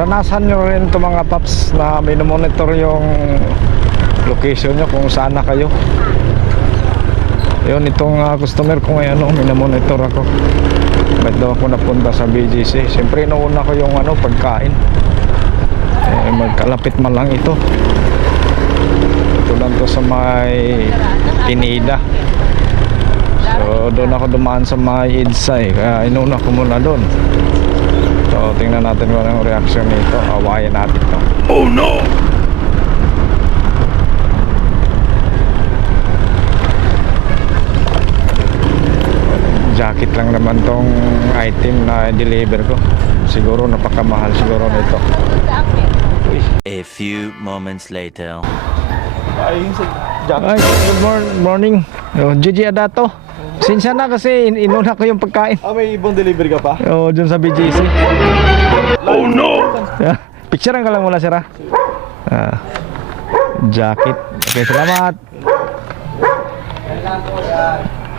naranasan nyo rin ito mga paps na minomonitor yung location nyo kung saan na kayo. Yun, itong ah, customer ko ngayon, no, minomonitor ako. Ba't daw ako napunta sa BGC? Siyempre, nauna ko yung ano, pagkain. Eh, magkalapit man lang ito. Ito lang to sa may Pinida. So, doon ako dumaan sa mga Idsay. Kaya inuna ko muna doon. So, tingnan natin kung anong reaction nito. Awayan natin to. Oh no! Jacket lang naman tong item na deliver ko. Siguro napakamahal siguro nito. A few moments later. Ay, good mor- morning. Oh, Gigi Adato. Sinsya na kasi in inuna ko yung pagkain. Ah, may ibang delivery ka pa? Oo, oh, dyan sa BGC. Oh no! Yeah. Picturean ka lang muna, sir ha? Ah. Jacket. Okay, salamat.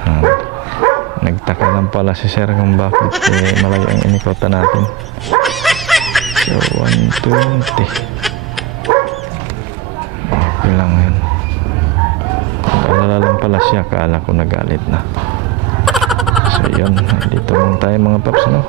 Ah. Nagtaka lang pala si sir kung bakit eh, malayo ang inikota natin. So, 1, 2, 3. Pala siya, kala ko nagalit na. So yun, dito lang tayo mga paps, no?